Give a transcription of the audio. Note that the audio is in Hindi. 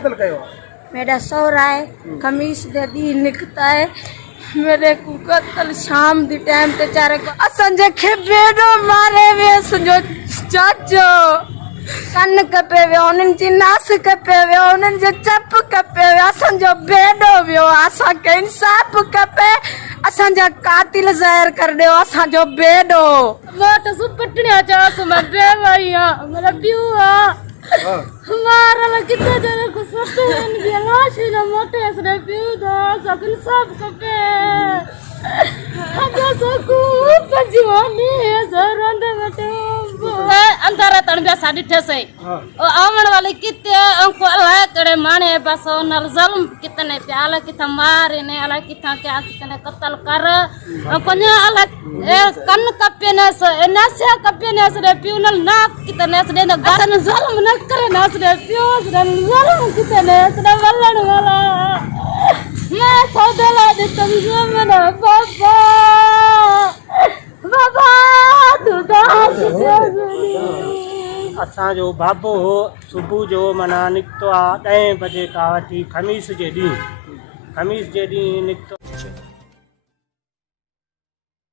कत्ल कयो? मेरा सौरा है खमीस दे दी निकता है मेरे को कत्ल शाम दी टाइम ते चारे को असंजे खे बेडो मारे वे संजो चाचो कन कपे वे उनन जी नास कपे वे उनन जे चप कपे वे असंजो बेडो वियो असा के इंसाफ कपे असंजा कातिल ज़ाहिर कर दो असंजो बेडो वो तो सुपटनिया चास मैं बेवैया मेरा प्यूआ हमारा ला कितना जने को सत्ते इनकी लाश ना मोटे असरे प्यूदा सकल सब कपे हम सकू पजवानी सरंद मटे अंधारा तड़बे साडी ठसे ओ आवन वाले किते अंको अल्लाह करे माने बसो नल जल्म कितने प्याला किता मारे ने अल्लाह किता के कितने कत्ल कर कोन्या अल्लाह कन कपे ने नसे कपे ने सरे प्यूनल नाक कितने सरे न गसन जल्म न करे न सरे प्यो सरे जल्म कितने सरे वलन वाला मैं सौदला दे तुम जमना बाबा बाबा तू असांजो बाबो सुबुह जो माना निकितो आहे 10 बजे खां वठी खमीस जे ॾींहुं निकितो।